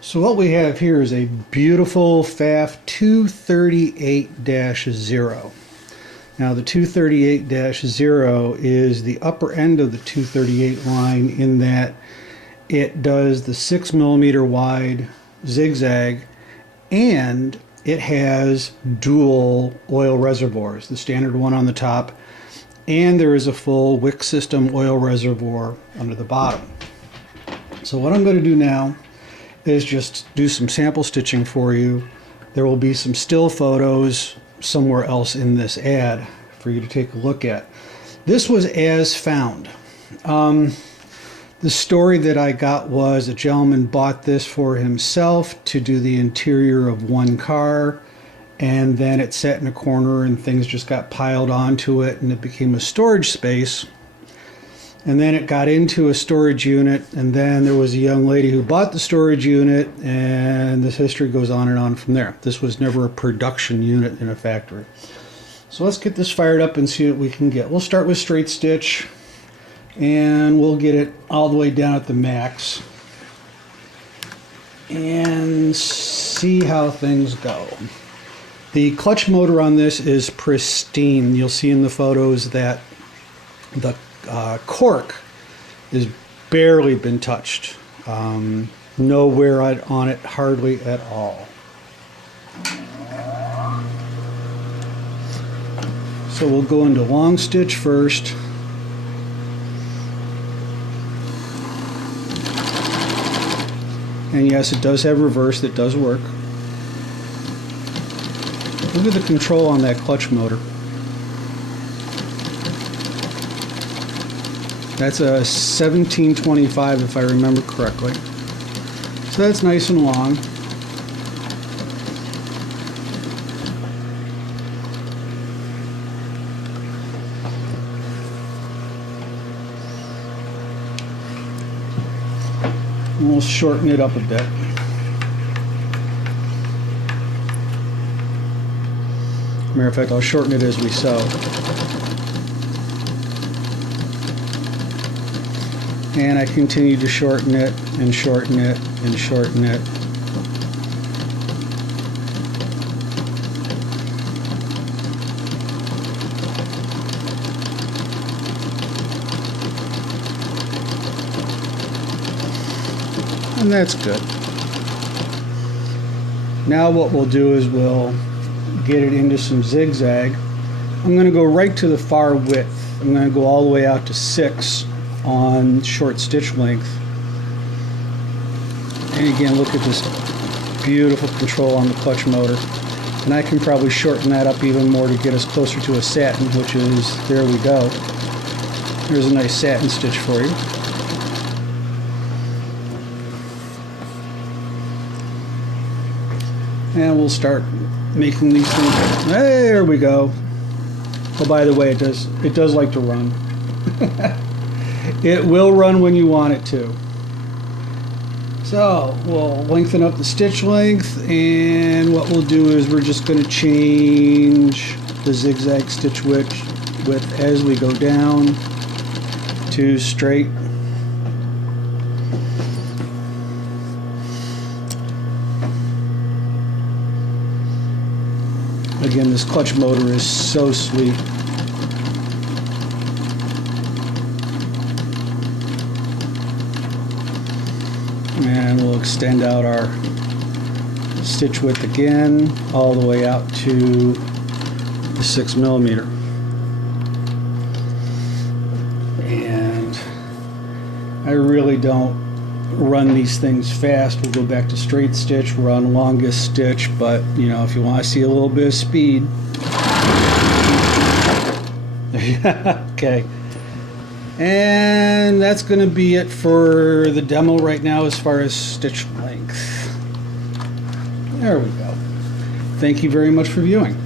So what we have here is a beautiful Pfaff 238-0. Now the 238-0 is the upper end of the 238 line in that it does the 6mm wide zigzag, and it has dual oil reservoirs, the standard one on the top, and there is a full Wick system oil reservoir under the bottom. So what I'm going to do now is just do some sample stitching for you. There will be some still photos somewhere else in this ad for you to take a look at. This was as found. The story that I got was a gentleman bought this for himself to do the interior of one car, and then it sat in a corner and things just got piled onto it and it became a storage space. And then it got into a storage unit, and then there was a young lady who bought the storage unit, and this history goes on and on from there. This was never a production unit in a factory. So let's get this fired up and see what we can get. We'll start with straight stitch, and we'll get it all the way down at the max and see how things go. The clutch motor on this is pristine. You'll see in the photos that the cork has barely been touched. No wear on it hardly at all. So we'll go into long stitch first. And yes, it does have reverse that does work. Look at the control on that clutch motor. That's a 1725 if I remember correctly. So that's nice and long. And we'll shorten it up a bit. Matter of fact, I'll shorten it as we sew. And I continue to shorten it and shorten it and shorten it. And that's good. Now what we'll do is we'll get it into some zigzag. I'm going to go right to the far width. I'm going to go all the way out to 6 on short stitch length. And again, look at this beautiful control on the clutch motor. And I can probably shorten that up even more to get us closer to a satin, which is, there we go. Here's a nice satin stitch for you. And we'll start making these things. There we go. Oh, by the way, it does like to run. It will run when you want it to. So we'll lengthen up the stitch length, and what we'll do is we're just going to change the zigzag stitch width as we go down to straight. Again, this clutch motor is so sweet. And we'll extend out our stitch width again, all the way out to the 6mm. And I really don't run these things fast. We'll go back to straight stitch, run longest stitch, but you know, if you want to see a little bit of speed. Okay. And that's going to be it for the demo right now as far as stitch length. There we go. Thank you very much for viewing.